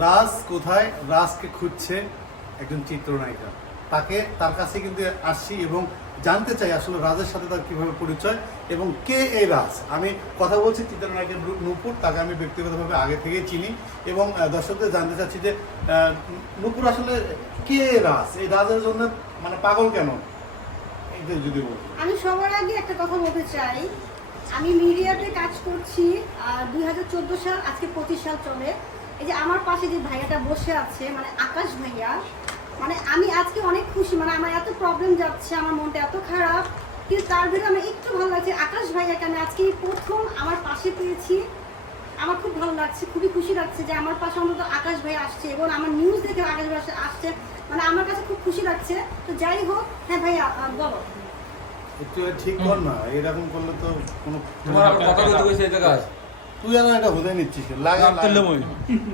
রাজ কোথায়? রাজকে খুঁজছে একজন চিত্রনায়িকা। তাকে, তার কাছে কিন্তু আসছি এবং জানতে চাই আসলে রাজের সাথে তার কীভাবে পরিচয় এবং কে এই রাজ? আমি কথা বলছি চিত্রনায়কের নূপুর, তাকে আমি ব্যক্তিগতভাবে আগে থেকেই চিনি এবং দর্শকদের জানতে চাচ্ছি যে নূপুর আসলে কে রাজ? এই রাজের জন্য মানে পাগল কেন? যদি বল আমি সবার আগে একটা কথা বলতে চাই। আমি মিডিয়াতে কাজ করছি দুই হাজার চোদ্দ সাল, আজকে পঁচিশ সাল চলে। এই যে আমার পাশে যে ভাইয়াটা বসে আছে মানে আকাশ ভাইয়া মানে আমি আজকে অনেক খুশি মানে আমার এত প্রবলেম যাচ্ছে আমার মনটা এত খারাপ কিন্তু তার ভিতরে আমার একটু ভালো লাগছে আকাশ ভাইয়াকে আমি আজকে প্রথম আমার পাশে পেয়েছি? আমার খুব ভালো লাগছে খুবই খুশি লাগছে যে আমার পাশে অন্তত আকাশ ভাই আসছে এবং আমার নিউজ দেখে আকাশ ভাই আসছে- মানে আমার কাছে খুব খুশি লাগছে। তো যাই হোক হ্যাঁ ভাইয়া বলো। ঠিক কর না এরকম করলে তো কোনো তোমার কথা বলতে কইছে এই জায়গায়? তুই আর এটা হুদে নিচ্ছিস। লাগা তুললে মই